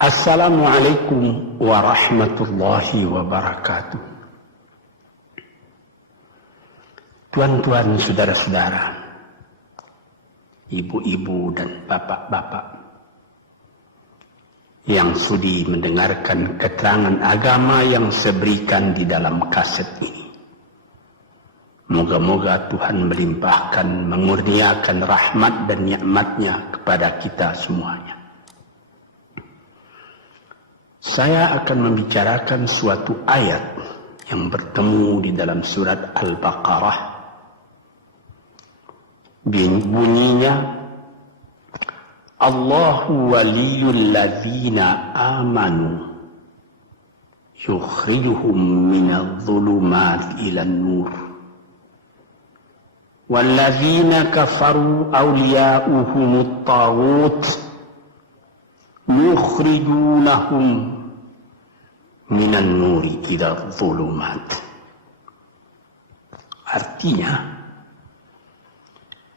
Assalamualaikum warahmatullahi wabarakatuh. Tuan-tuan, saudara-saudara, ibu-ibu dan bapak-bapak yang sudi mendengarkan keterangan agama yang saya berikan di dalam kaset ini. Moga-moga Tuhan melimpahkan, mengurniakan rahmat dan nikmat-Nya kepada kita semuanya. Saya akan membicarakan suatu ayat yang bertemu di dalam surat Al-Baqarah. Bunyinya, Allahu waliyul ladzina amanu yukhrijuhum minadh dhulumati ilan nur wal ladzina kafaru awliya'uhumut taghut yukhrijunahum minan nuri ila dhulumat. Artinya,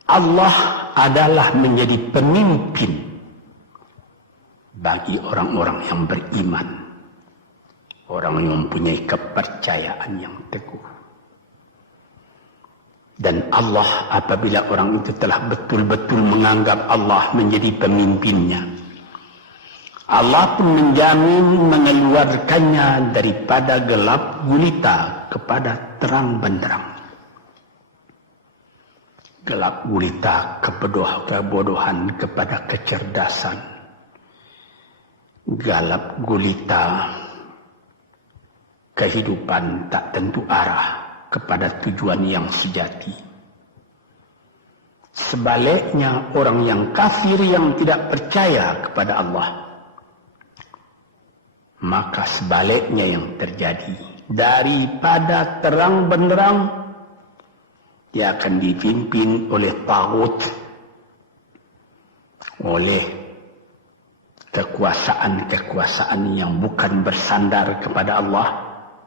Allah adalah menjadi pemimpin bagi orang-orang yang beriman, orang yang mempunyai kepercayaan yang teguh. Dan Allah, apabila orang itu telah betul-betul menganggap Allah menjadi pemimpinnya, Allah pun menjamin mengeluarkannya daripada gelap gulita kepada terang benderang. Gelap gulita kebodohan kepada kecerdasan. Gelap gulita kehidupan tak tentu arah kepada tujuan yang sejati. Sebaliknya, orang yang kafir yang tidak percaya kepada Allah, maka sebaliknya yang terjadi, daripada terang benderang dia akan dipimpin oleh taghut, oleh kekuasaan-kekuasaan yang bukan bersandar kepada Allah.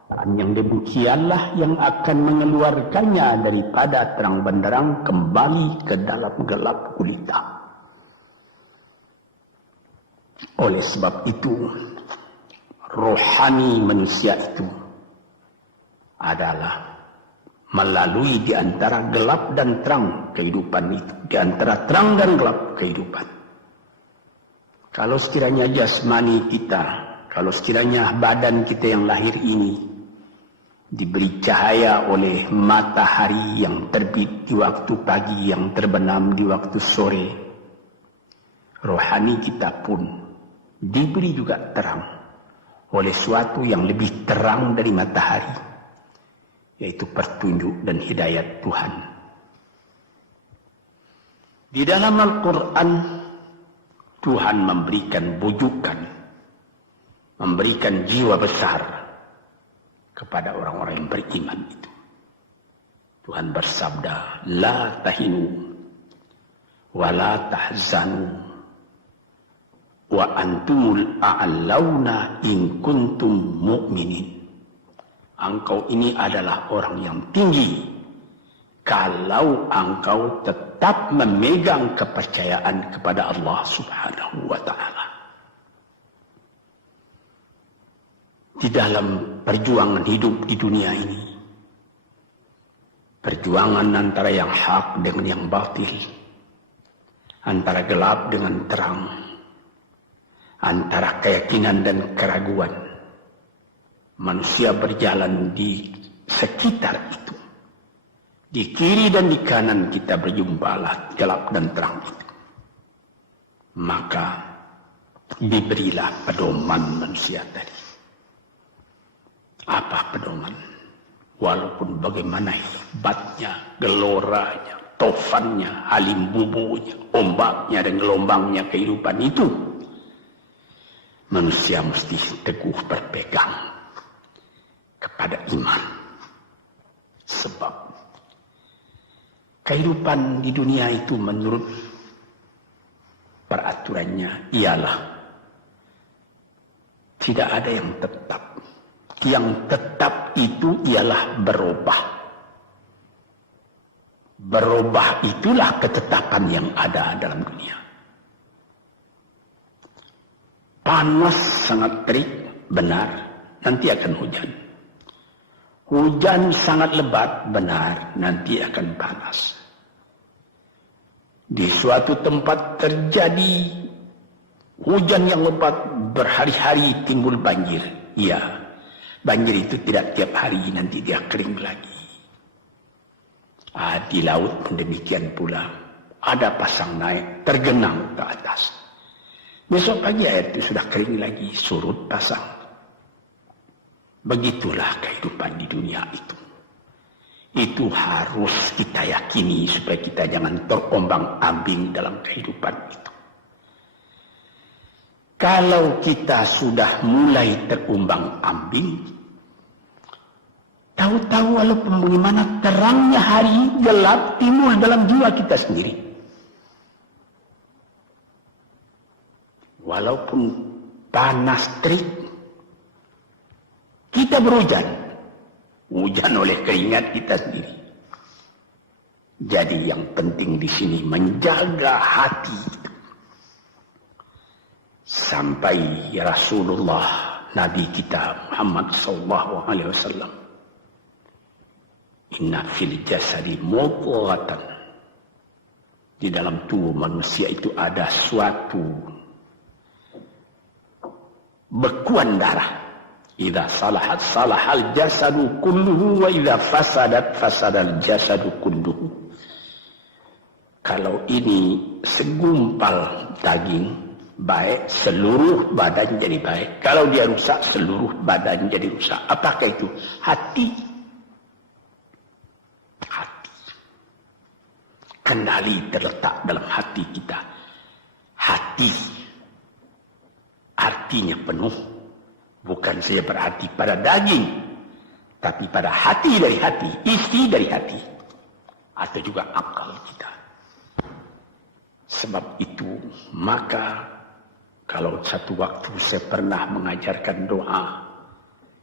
Dan yang demikianlah yang akan mengeluarkannya daripada terang benderang kembali ke dalam gelap gulita. Oleh sebab itu, rohani manusia itu adalah melalui di antara gelap dan terang kehidupan itu, di antara terang dan gelap kehidupan. Kalau sekiranya jasmani kita, kalau sekiranya badan kita yang lahir ini diberi cahaya oleh matahari yang terbit di waktu pagi, yang terbenam di waktu sore, rohani kita pun diberi juga terang oleh suatu yang lebih terang dari matahari, yaitu petunjuk dan hidayat Tuhan. Di dalam Al-Quran, Tuhan memberikan bujukan, memberikan jiwa besar kepada orang-orang yang beriman itu. Tuhan bersabda, La tahinu wa la tahzanu wa antumul a'launa in kuntum mu'minin. Engkau ini adalah orang yang tinggi kalau engkau tetap memegang kepercayaan kepada Allah Subhanahu wa ta'ala. Di dalam perjuangan hidup di dunia ini, perjuangan antara yang hak dengan yang batil, antara gelap dengan terang, antara keyakinan dan keraguan, manusia berjalan di sekitar itu. Di kiri dan di kanan kita berjumpalah gelap dan terang itu. Maka diberilah pedoman manusia tadi. Apa pedoman? Walaupun bagaimana hebatnya, geloranya, tofannya, halimbubunya, ombaknya dan gelombangnya kehidupan itu, manusia mesti teguh berpegang kepada iman. Sebab kehidupan di dunia itu menurut peraturannya ialah tidak ada yang tetap. Yang tetap itu ialah berubah. Berubah itulah ketetapan yang ada dalam dunia. Panas sangat terik, benar, nanti akan hujan. Hujan sangat lebat, benar, nanti akan panas. Di suatu tempat terjadi hujan yang lebat, berhari-hari timbul banjir. Ya, banjir itu tidak tiap hari, nanti dia kering lagi. Di laut pun demikian pula. Ada pasang naik, tergenang ke atas. Besok pagi air itu sudah kering lagi, surut pasang. Begitulah kehidupan di dunia itu. Itu harus kita yakini supaya kita jangan terombang-ambing dalam kehidupan itu. Kalau kita sudah mulai terombang-ambing, tahu-tahu walaupun bagaimana terangnya hari gelap timbul dalam jiwa kita sendiri. Walaupun panas terik, kita berhujan. Hujan oleh keringat kita sendiri. Jadi yang penting di sini menjaga hati. Sampai Rasulullah Nabi kita Muhammad SAW, inna fil jasadi mudghatan, di dalam tubuh manusia itu ada suatu bekuan darah. Idza salahat salahal jasadu kulluhu wa idza fasadat fasadal jasadu kulluhu. Kalau ini segumpal daging baik, seluruh badan jadi baik. Kalau dia rusak, seluruh badan jadi rusak. Apakah itu? Hati. Hati. Kendali terletak dalam hati kita. Hati artinya penuh. Bukan saja berarti pada daging, tapi pada hati dari hati, isi dari hati, atau juga akal kita. Sebab itu, maka kalau satu waktu saya pernah mengajarkan doa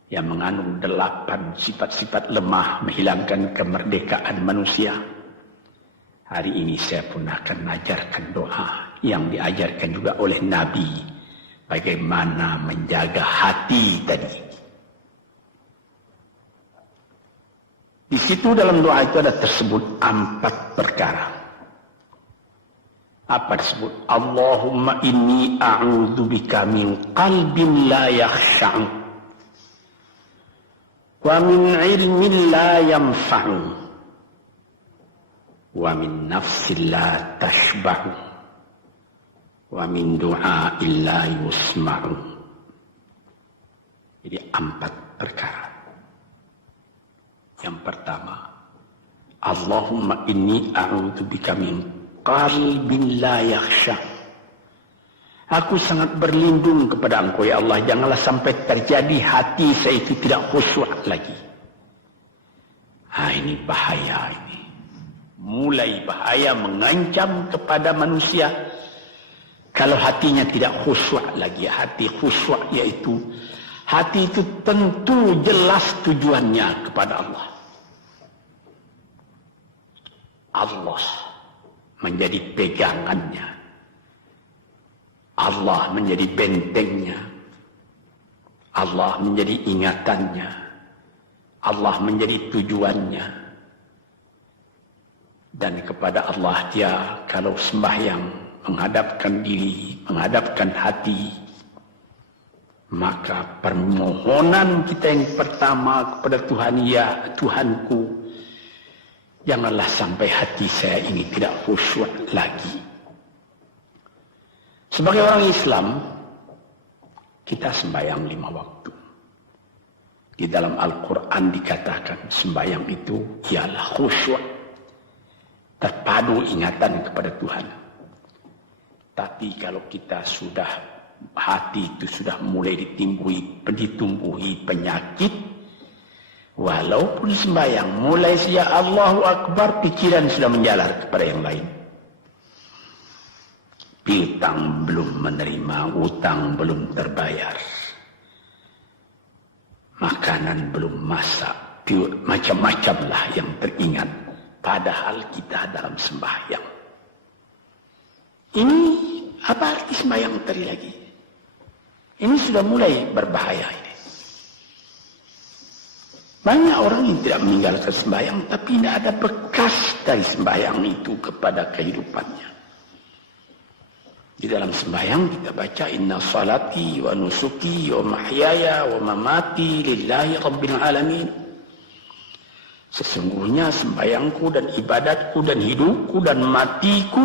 yang mengandung 8 sifat-sifat lemah menghilangkan kemerdekaan manusia, hari ini saya pun akan mengajarkan doa yang diajarkan juga oleh Nabi. Bagaimana menjaga hati tadi. Di situ dalam doa itu ada tersebut 4 perkara. Apa disebut? Allahumma inni a'udzubika min qalbin la yakhsha'u wa min ilmin la yanfa'u wa min nafsin la tashba'u wa min du'a illa yusma'u. Jadi 4 perkara. Yang pertama, Allahumma inni a'udzubika min qalbin la yakhsha. Aku sangat berlindung kepada Engkau ya Allah, janganlah sampai terjadi hati saya itu tidak khusyuk lagi. Ini bahaya ini. Mulai bahaya mengancam kepada manusia. Kalau hatinya tidak khusyuk lagi, hati khusyuk yaitu hati itu tentu jelas tujuannya kepada Allah. Allah menjadi pegangannya. Allah menjadi bentengnya. Allah menjadi ingatannya. Allah menjadi tujuannya. Dan kepada Allah dia kalau sembahyang menghadapkan diri, menghadapkan hati, maka permohonan kita yang pertama kepada Tuhan, ya Tuhanku, janganlah sampai hati saya ini tidak khusyuk lagi. Sebagai orang Islam, kita sembahyang 5 waktu. Di dalam Al-Quran dikatakan sembahyang itu ialah khusyuk, terpadu ingatan kepada Tuhan. Tapi kalau kita sudah, hati itu sudah mulai ditumbuhi penyakit, walaupun sembahyang, mulai sejak Allahu Akbar, pikiran sudah menjalar kepada yang lain. Piutang belum menerima, utang belum terbayar, makanan belum masak, macam-macam lah yang teringat. Padahal kita dalam sembahyang. Ini apa arti sembahyang tadi lagi? Ini sudah mulai berbahaya ini. Banyak orang yang tidak meninggalkan sembahyang, tapi tidak ada bekas dari sembahyang itu kepada kehidupannya. Di dalam sembahyang kita baca inna salati wa nusuki wa mahyaya wa mamati lillahi rabbil alamin. Sesungguhnya sembahyangku dan ibadatku dan hidupku dan matiku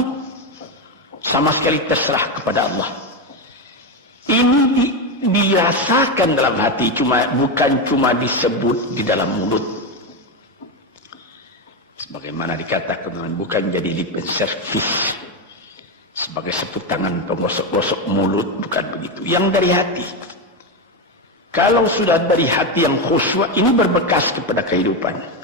sama sekali terserah kepada Allah. Ini dirasakan dalam hati, bukan cuma disebut di dalam mulut. Sebagaimana dikatakan, bukan jadi lip service sebagai satu tangan penggosok-gosok mulut, bukan begitu. Yang dari hati. Kalau sudah dari hati yang khusyuk, ini berbekas kepada kehidupan.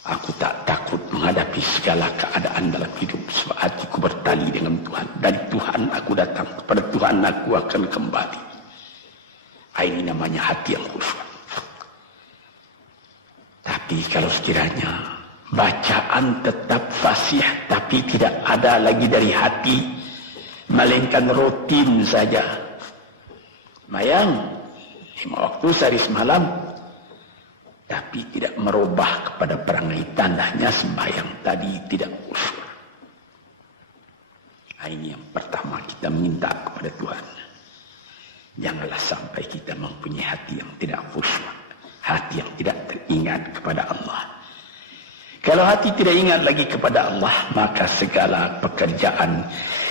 Aku tak takut menghadapi segala keadaan dalam hidup, sebab hatiku bertali dengan Tuhan. Dari Tuhan aku datang, kepada Tuhan aku akan kembali. Ini namanya hati yang khusyuk. Tapi kalau sekiranya bacaan tetap fasih, tapi tidak ada lagi dari hati, melainkan rutin saja. Mayang 5 waktu sehari semalam, tapi tidak merubah kepada perangai, tandanya sembahyang tadi tidak khusyuk. Ini yang pertama kita minta kepada Tuhan. Janganlah sampai kita mempunyai hati yang tidak khusyuk, hati yang tidak teringat kepada Allah. Kalau hati tidak ingat lagi kepada Allah, maka segala pekerjaan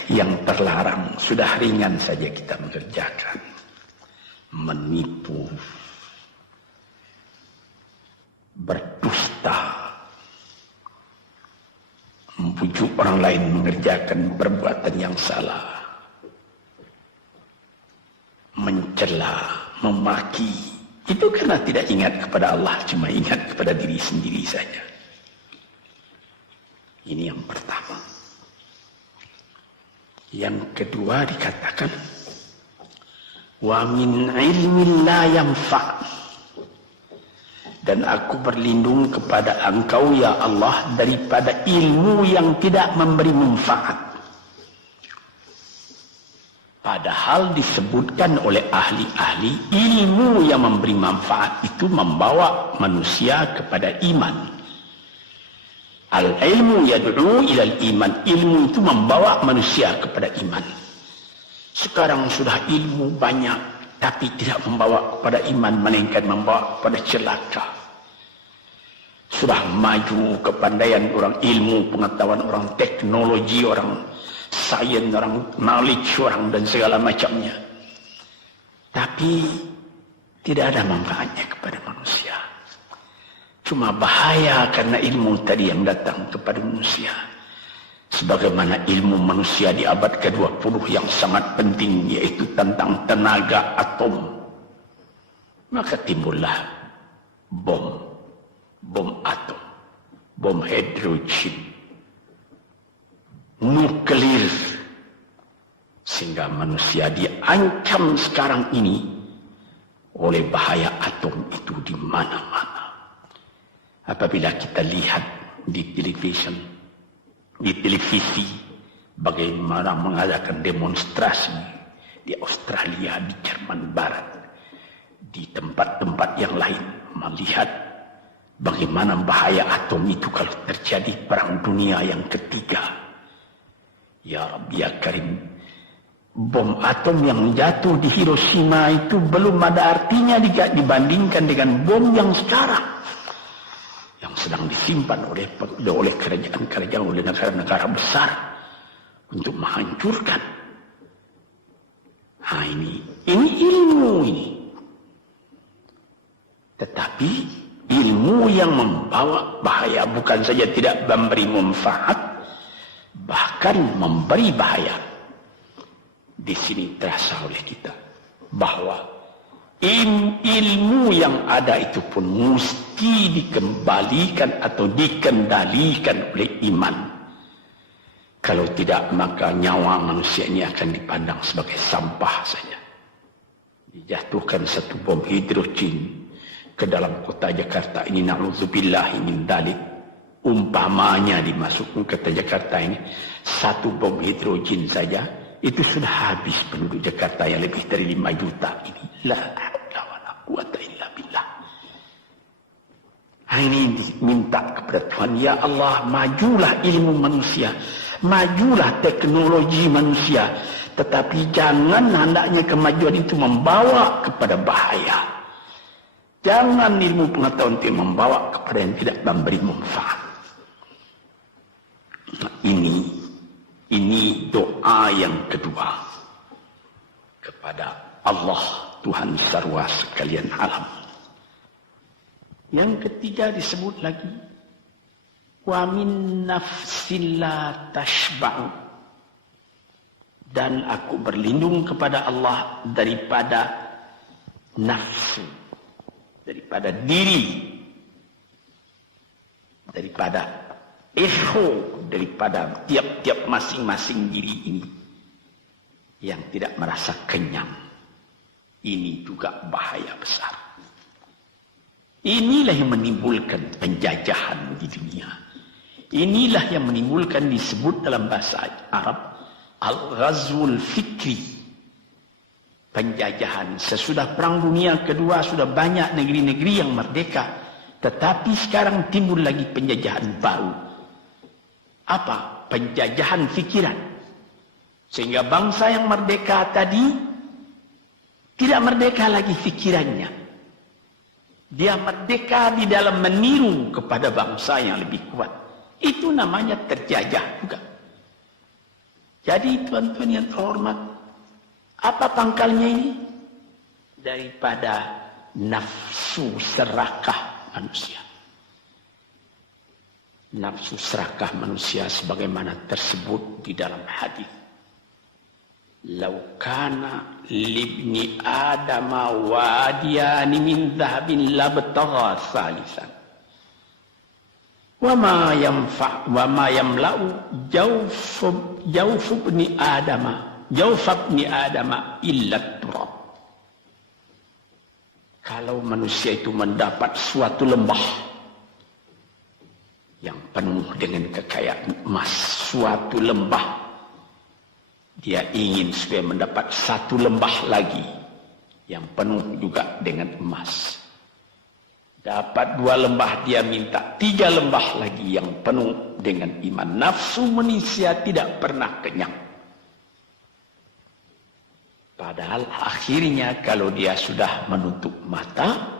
yang terlarang sudah ringan saja kita mengerjakan. Menipu, berdusta, membujuk orang lain mengerjakan perbuatan yang salah, mencela, memaki, itu karena tidak ingat kepada Allah, cuma ingat kepada diri sendiri saja. Ini yang pertama. Yang kedua dikatakan, wa min ilmin la yanfa'. Dan aku berlindung kepada Engkau ya Allah daripada ilmu yang tidak memberi manfaat. Padahal disebutkan oleh ahli-ahli, ilmu yang memberi manfaat itu membawa manusia kepada iman. Al-ilmu yad'u ilal iman. Ilmu itu membawa manusia kepada iman. Sekarang sudah ilmu banyak, tapi tidak membawa kepada iman, melainkan membawa kepada celaka. Sudah maju kepandaian orang, ilmu, pengetahuan orang, teknologi orang, sains orang, knowledge orang, dan segala macamnya. Tapi tidak ada manfaatnya kepada manusia. Cuma bahaya karena ilmu tadi yang datang kepada manusia. Sebagaimana ilmu manusia di abad ke-20 yang sangat penting, yaitu tentang tenaga atom. Maka timbullah bom atom, bom hidrogen, nuklir. Sehingga manusia diancam sekarang ini oleh bahaya atom itu di mana-mana. Apabila kita lihat di televisi, bagaimana mengadakan demonstrasi di Australia, di Jerman Barat, di tempat-tempat yang lain, melihat bagaimana bahaya atom itu kalau terjadi perang dunia yang ketiga. Ya Rabbi ya Karim, bom atom yang jatuh di Hiroshima itu belum ada artinya dibandingkan dengan bom yang sekarang, yang sedang disimpan oleh kerajaan-kerajaan, oleh negara-negara besar untuk menghancurkan. Ini ilmu ini. Tetapi ilmu yang membawa bahaya, bukan saja tidak memberi manfaat, bahkan memberi bahaya. Di sini terasa oleh kita bahwa ilmu yang ada itu pun mesti dikembalikan atau dikendalikan oleh iman. Kalau tidak, maka nyawa manusia ini akan dipandang sebagai sampah saja. Dijatuhkan satu bom hidrogen ke dalam kota Jakarta ini, na'udzubillah min dzalik. Umpamanya dimasukkan ke kota Jakarta ini, satu bom hidrogen saja itu sudah habis penduduk Jakarta yang lebih dari 5 juta ini. La haula wala quwata illa billah. Ini minta kepada Tuhan, ya Allah, majulah ilmu manusia, majulah teknologi manusia, tetapi jangan hendaknya kemajuan itu membawa kepada bahaya. Jangan ilmu pengetahuan itu membawa kepada yang tidak memberi manfaat. Nah, ini doa yang kedua kepada Allah Tuhan sarwa sekalian alam. Yang ketiga disebut lagi, wa min nafsin la tashba'u, dan aku berlindung kepada Allah daripada nafsu, daripada diri, daripada ego, daripada tiap-tiap masing-masing diri ini yang tidak merasa kenyang. Ini juga bahaya besar. Inilah yang menimbulkan penjajahan di dunia. Inilah yang menimbulkan, disebut dalam bahasa Arab, al-ghazwul fikri, penjajahan. Sesudah Perang Dunia Kedua sudah banyak negeri-negeri yang merdeka, tetapi sekarang timbul lagi penjajahan baru. Apa? Penjajahan fikiran. Sehingga bangsa yang merdeka tadi tidak merdeka lagi fikirannya. Dia merdeka di dalam meniru kepada bangsa yang lebih kuat. Itu namanya terjajah juga. Jadi tuan-tuan yang terhormat, apa pangkalnya ini? Daripada nafsu serakah manusia. Nafsu serakah manusia sebagaimana tersebut di dalam hadis. Lau kana libni adama wadiyani min dhahabin labtagha salisan. Wa ma yamla'u jawf ibni adama illa turab. Kalau manusia itu mendapat suatu lembah yang penuh dengan kekayaan emas, suatu lembah, dia ingin supaya mendapat satu lembah lagi yang penuh juga dengan emas. Dapat 2 lembah, dia minta 3 lembah lagi yang penuh dengan iman. Nafsu manusia tidak pernah kenyang. Padahal akhirnya kalau dia sudah menutup mata,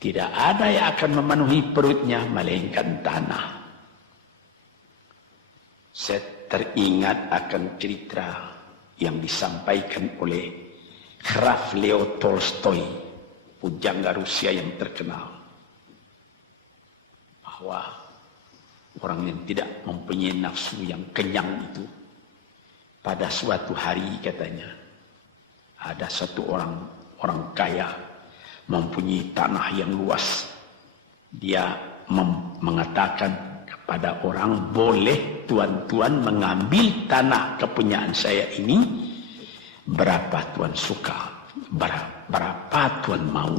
tidak ada yang akan memenuhi perutnya melainkan tanah. Saya teringat akan cerita yang disampaikan oleh Graf Leo Tolstoy, pujangga Rusia yang terkenal, bahwa orang yang tidak mempunyai nafsu yang kenyang itu, pada suatu hari katanya, ada satu orang kaya mempunyai tanah yang luas. Dia mengatakan pada orang, boleh tuan-tuan mengambil tanah kepunyaan saya ini, berapa tuan suka, berapa tuan mau.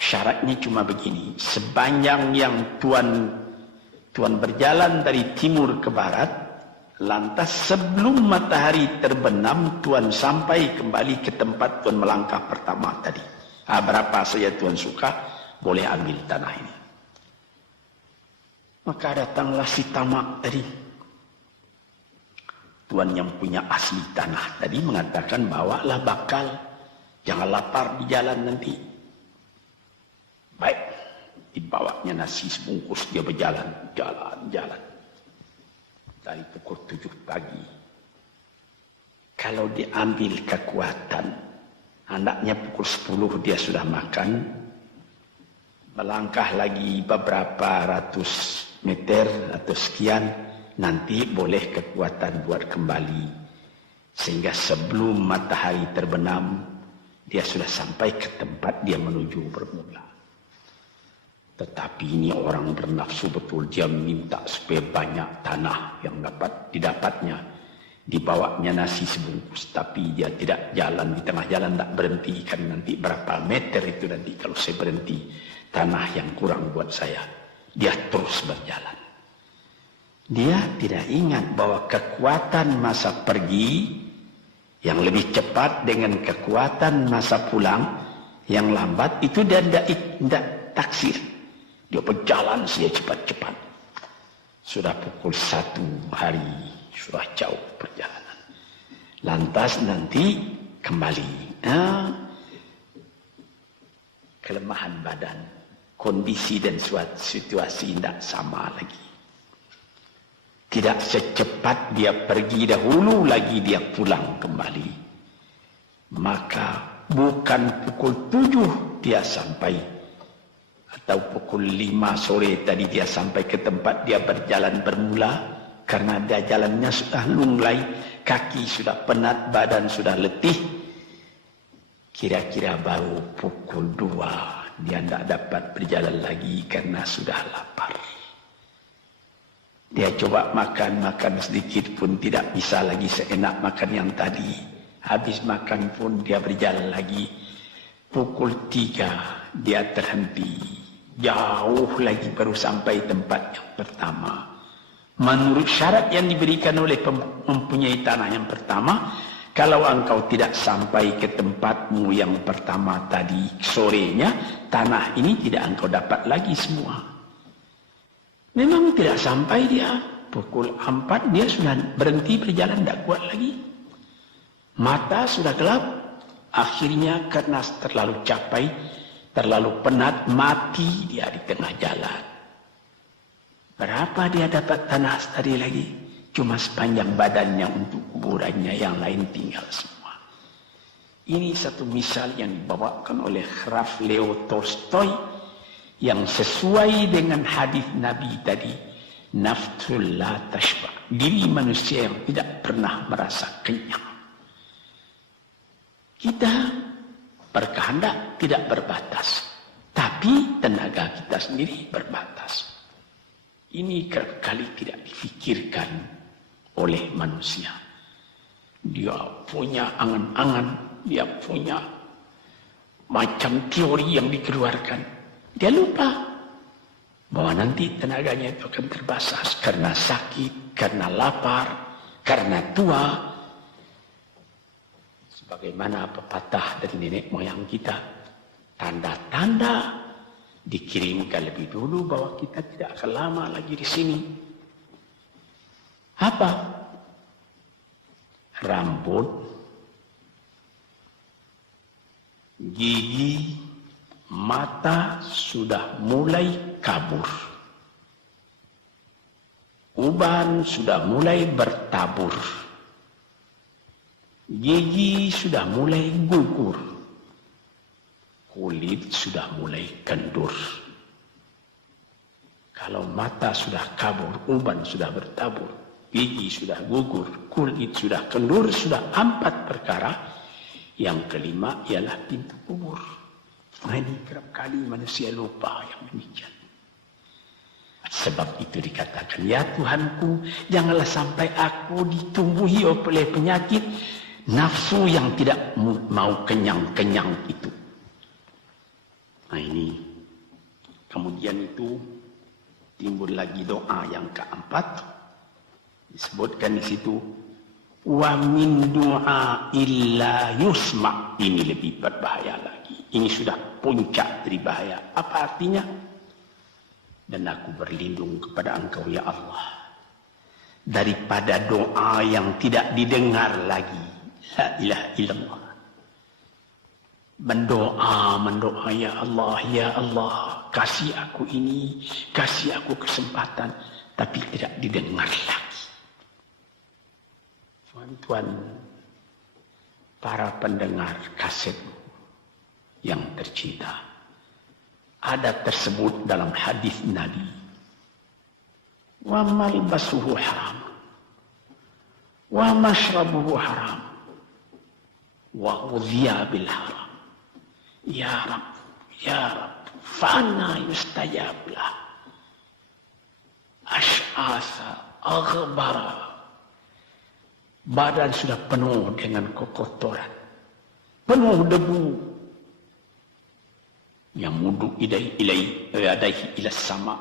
Syaratnya cuma begini, sepanjang yang tuan berjalan dari timur ke barat, lantas sebelum matahari terbenam, tuan sampai kembali ke tempat tuan melangkah pertama tadi. Berapa saja tuan suka, boleh ambil tanah ini. Maka datanglah si tamak tadi. Tuan yang punya asli tanah tadi mengatakan, bawalah bakal, jangan lapar di jalan nanti. Baik, dibawanya nasi sebungkus, dia berjalan, jalan. Dari pukul 7 pagi. Kalau diambil kekuatan, hendaknya pukul 10 dia sudah makan. Melangkah lagi beberapa ratus meter atau sekian, nanti boleh kekuatan buat kembali. Sehingga sebelum matahari terbenam, dia sudah sampai ke tempat dia menuju bermula. Tetapi ini orang bernafsu betul, dia minta supaya banyak tanah yang dapat didapatnya. Dibawanya nasi sebungkus, tapi dia tidak jalan, di tengah jalan tak berhenti, kan nanti berapa meter itu nanti kalau saya berhenti, tanah yang kurang buat saya. Dia terus berjalan. Dia tidak ingat bahwa kekuatan masa pergi yang lebih cepat dengan kekuatan masa pulang yang lambat itu dia tidak taksir. Dia berjalan saja cepat-cepat. Sudah pukul 1 hari, sudah jauh perjalanan. Lantas nanti kembali. Kelemahan badan, kondisi dan suatu situasi tidak sama lagi. Tidak secepat dia pergi dahulu lagi dia pulang kembali. Maka bukan pukul 7 dia sampai. Atau pukul 5 sore tadi dia sampai ke tempat dia berjalan bermula. Karena dia jalannya sudah lunglai. Kaki sudah penat, badan sudah letih. Kira-kira baru pukul 2 dia tidak dapat berjalan lagi karena sudah lapar. Dia coba makan sedikit pun tidak bisa lagi seenak makan yang tadi. Habis makan pun dia berjalan lagi. Pukul 3 dia terhenti. Jauh lagi baru sampai tempat yang pertama. Menurut syarat yang diberikan oleh mempunyai tanah yang pertama, kalau engkau tidak sampai ke tempatmu yang pertama tadi sorenya, tanah ini tidak engkau dapat lagi semua. Memang tidak sampai dia. Pukul 4 dia sudah berhenti berjalan, tidak kuat lagi. Mata sudah gelap. Akhirnya karena terlalu capai, terlalu penat, mati dia di tengah jalan. Berapa dia dapat tanah tadi lagi? Cuma sepanjang badannya untuk kuburannya, yang lain tinggal semua. Ini satu misal yang dibawakan oleh Graf Leo Tolstoy yang sesuai dengan hadis Nabi tadi. Nafsul la tashba. Diri manusia yang tidak pernah merasa kenyang. Kita berkehendak tidak berbatas. Tapi tenaga kita sendiri berbatas. Ini kali tidak difikirkan oleh manusia. Dia punya angan-angan, dia punya macam teori yang dikeluarkan. Dia lupa bahwa nanti tenaganya itu akan terbatas karena sakit, karena lapar, karena tua. Sebagaimana pepatah dari nenek moyang kita, tanda-tanda dikirimkan lebih dulu bahwa kita tidak akan lama lagi di sini. Apa? Rambut, gigi, mata sudah mulai kabur. Uban sudah mulai bertabur. Gigi sudah mulai gugur. Kulit sudah mulai kendur. Kalau mata sudah kabur, uban sudah bertabur, gigi sudah gugur, kulit sudah kendur, sudah 4 perkara. Yang kelima ialah pintu kubur. Nah, ini kerap kali manusia lupa yang demikian. Sebab itu dikatakan, ya Tuhanku, janganlah sampai aku ditumbuhi oleh penyakit nafsu yang tidak mau kenyang-kenyang itu. Nah ini, kemudian itu timbul lagi doa yang keempat. Disebutkan di situ, wa min du'a illa yusma. Ini lebih berbahaya lagi. Ini sudah puncak dari bahaya. Apa artinya? Dan aku berlindung kepada Engkau ya Allah, daripada doa yang tidak didengar lagi. La ilaha illallah. Mendoa, ya Allah, kasih aku ini, kasih aku kesempatan, tapi tidak didengar lagi. Tuan-tuan, para pendengar kaset yang tercinta, ada tersebut dalam hadis Nabi, wa malbasuhu haram, wa mashrabuhu haram, wa udhiya bil haram. Ya Rab, ya Rab, fa'anna yustajab lah. Ash'asa, aghbara. Badan sudah penuh dengan kekotoran, penuh debu. Yamudu ilaihi ila sama,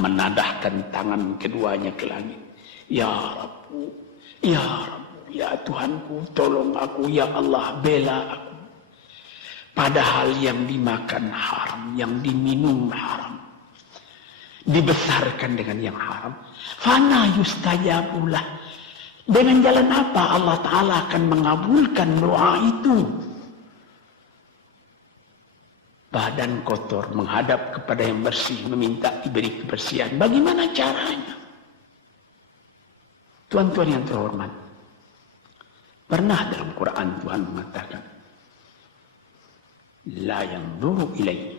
menadahkan tangan keduanya ke langit. Ya Rabbu, ya Rabbu, ya Tuhanku, tolong aku, ya Allah, bela aku. Padahal yang dimakan haram, yang diminum haram, dibesarkan dengan yang haram. Fana yustajabulah. Dengan jalan apa Allah Ta'ala akan mengabulkan doa itu? Badan kotor menghadap kepada yang bersih, meminta diberi kebersihan. Bagaimana caranya? Tuan-tuan yang terhormat, pernah dalam Quran Tuhan mengatakan, la yanzuru ilaihi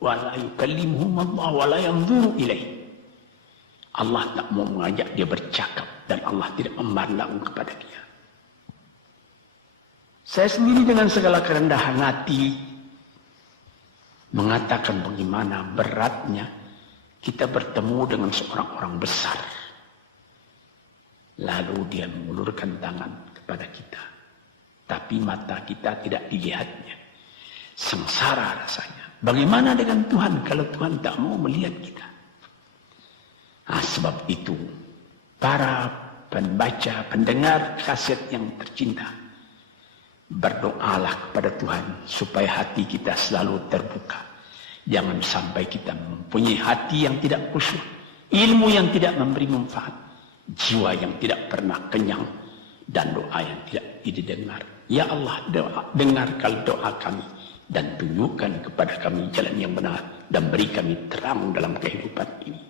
wa la yukallimuhum Allah wa la yanzuru ilaihi. Allah tak mau mengajak dia bercakap dan Allah tidak memandang kepada dia. Saya sendiri dengan segala kerendahan hati mengatakan bagaimana beratnya kita bertemu dengan seorang orang besar. Lalu dia mengulurkan tangan kepada kita. Tapi mata kita tidak dilihatnya. Sengsara rasanya. Bagaimana dengan Tuhan kalau Tuhan tak mau melihat kita? Nah, sebab itu para pembaca, pendengar kaset yang tercinta, berdoalah kepada Tuhan supaya hati kita selalu terbuka. Jangan sampai kita mempunyai hati yang tidak khusyuk, ilmu yang tidak memberi manfaat, jiwa yang tidak pernah kenyang, dan doa yang tidak didengar. Ya Allah, dengarkan doa kami dan tunjukkan kepada kami jalan yang benar dan beri kami terang dalam kehidupan ini.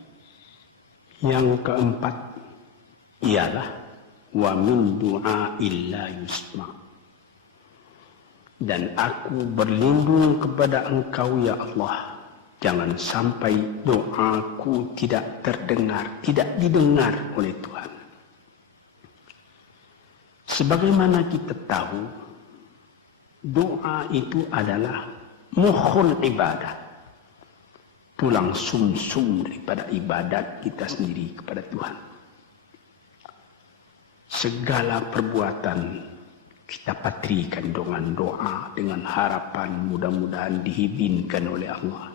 Yang keempat ialah wa min du'a illa yusma. Dan aku berlindung kepada Engkau ya Allah, jangan sampai doaku tidak terdengar, tidak didengar oleh Tuhan. Sebagaimana kita tahu, doa itu adalah mukhul ibadah, tulang sumsum daripada ibadat kita sendiri kepada Tuhan. Segala perbuatan kita patrikan dengan doa, dengan harapan mudah-mudahan diizinkan oleh Allah.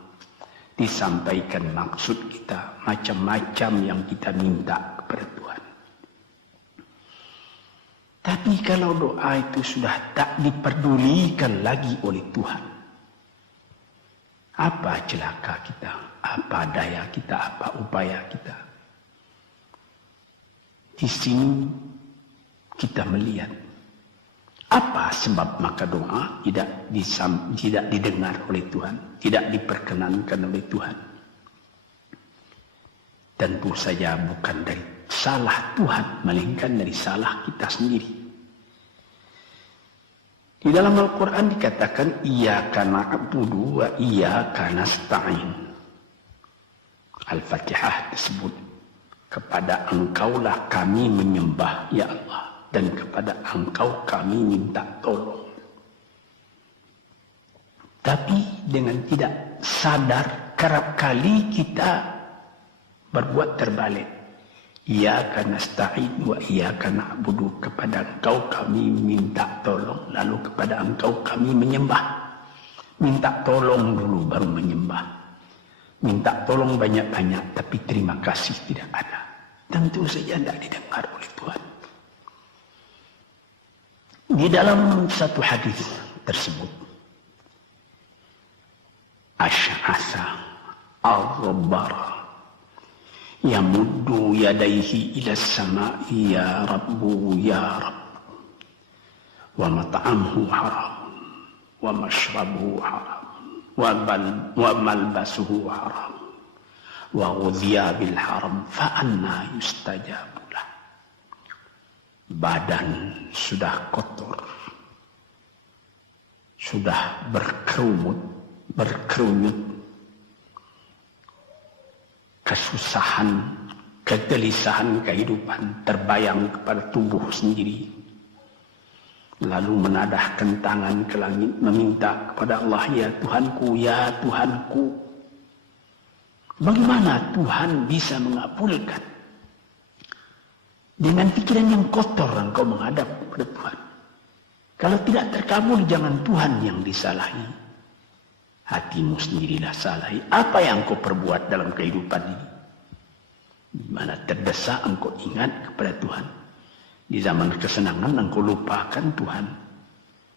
Disampaikan maksud kita, macam-macam yang kita minta kepada Tuhan. Tapi kalau doa itu sudah tak diperdulikan lagi oleh Tuhan, apa celaka kita, apa daya kita, apa upaya kita? Di sini kita melihat apa sebab maka doa tidak didengar oleh Tuhan, tidak diperkenankan oleh Tuhan. Tentu saja bukan dari salah Tuhan, melainkan dari salah kita sendiri. Di dalam Al-Quran dikatakan, Iyyaka na'budu wa iyyaka nasta'in. Al-Fatihah disebut, kepada Engkaulah kami menyembah, ya Allah, dan kepada Engkau kami minta tolong. Tapi dengan tidak sadar, kerap kali kita berbuat terbalik. Iyyaka nasta'in wa iyyaka na'budu, kepada Engkau kami minta tolong, lalu kepada Engkau kami menyembah. Minta tolong dulu baru menyembah. Minta tolong banyak-banyak tapi terima kasih tidak ada. Tentu saja tidak didengar oleh Tuhan. Di dalam satu hadis tersebut, Asy'atha al-Ghabbara yamuddu yadayhi ila as-sama'i ya Rabbu ya Rabb, wa mat'amuhu haram wa mashrabuhu haram wa malbasuhu haram wa ghudhiya bil haram fa anna yustajabu lah. Badan sudah kotor, sudah berkerunyut, kesusahan, kegelisahan kehidupan terbayang kepada tubuh sendiri. Lalu menadahkan tangan ke langit meminta kepada Allah, ya Tuhanku, ya Tuhanku. Bagaimana Tuhan bisa mengabulkan? Dengan pikiran yang kotor engkau menghadap kepada Tuhan. Kalau tidak terkabul, jangan Tuhan yang disalahi. Hatimu sendirilah salahi. Apa yang kau perbuat dalam kehidupan ini? Di mana terdesak engkau ingat kepada Tuhan. Di zaman kesenangan engkau lupakan Tuhan.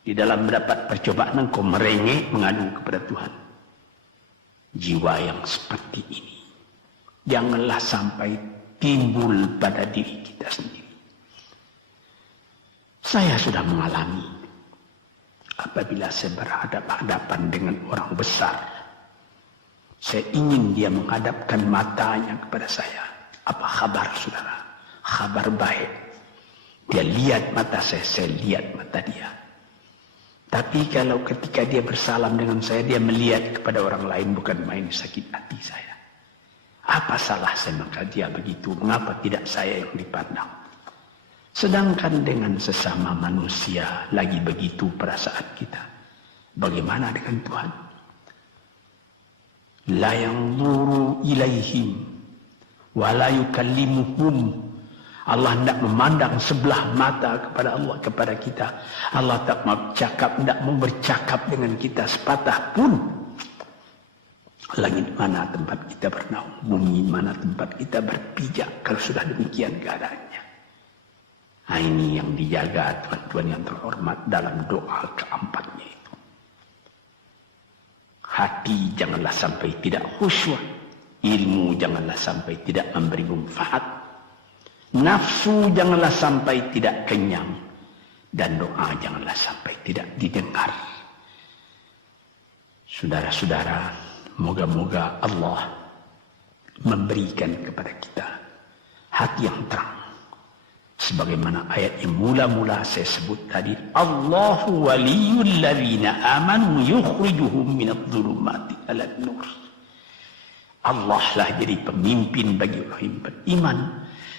Di dalam mendapat percobaan engkau merengek mengadu kepada Tuhan. Jiwa yang seperti ini janganlah sampai timbul pada diri kita sendiri. Saya sudah mengalami apabila saya berhadapan-hadapan dengan orang besar, saya ingin dia menghadapkan matanya kepada saya. Apa kabar saudara? Kabar baik. Dia lihat mata saya lihat mata dia. Tapi kalau ketika dia bersalam dengan saya, dia melihat kepada orang lain, bukan main sakit hati saya. Apa salah saya maka dia begitu? Mengapa tidak saya yang dipandang? Sedangkan dengan sesama manusia lagi begitu perasaan kita. Bagaimana dengan Tuhan? La yanzuru ilaihim wa la yukallimuhum. Allah tidak memandang sebelah mata kepada Allah, kepada kita. Allah tak mau bercakap dengan kita sepatah pun. Langit mana tempat kita bernaung, bumi mana tempat kita berpijak kalau sudah demikian keadaannya. Nah, ini yang dijaga tuan-tuan yang terhormat dalam doa keempatnya itu. Hati janganlah sampai tidak khusyuk. Ilmu janganlah sampai tidak memberi manfaat. Nafsu janganlah sampai tidak kenyang. Dan doa janganlah sampai tidak didengar. Saudara-saudara, moga-moga Allah memberikan kepada kita hati yang terang. Sebagaimana ayat yang mula-mula saya sebut tadi, Allahu waliyul ladzina amanu yukhrijuhum minadh-dhulumati ilan nur. Allah lah jadi pemimpin bagi orang yang beriman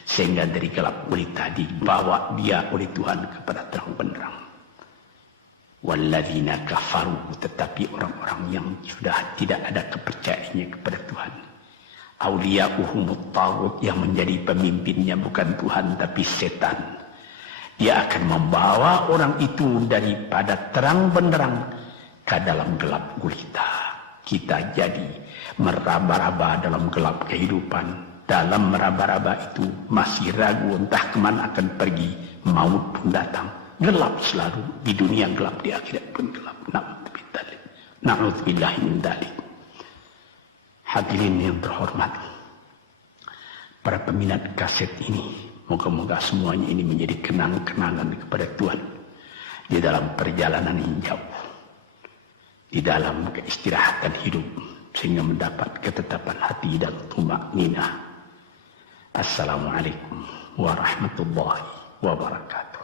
sehingga dari gelap gulita dibawa dia oleh Tuhan kepada terang benderang. Walladzina kafaru, tetapi orang-orang yang sudah tidak ada kepercayaannya kepada Tuhan. Auliya'uhumut taghut, yang menjadi pemimpinnya bukan Tuhan tapi setan. Dia akan membawa orang itu daripada terang benderang ke dalam gelap gulita. Kita jadi meraba-raba dalam gelap kehidupan. Dalam meraba-raba itu masih ragu entah kemana akan pergi. Maut pun datang. Gelap selalu. Di dunia gelap, di akhirat pun gelap. Na'udzubillah min dzalik. Hadirin yang terhormat, para peminat kaset ini, moga-moga semuanya ini menjadi kenang-kenangan kepada Tuhan di dalam perjalanan yang jauh, di dalam keistirahatan hidup, sehingga mendapat ketetapan hati dan tumakninah. Assalamualaikum warahmatullahi wabarakatuh.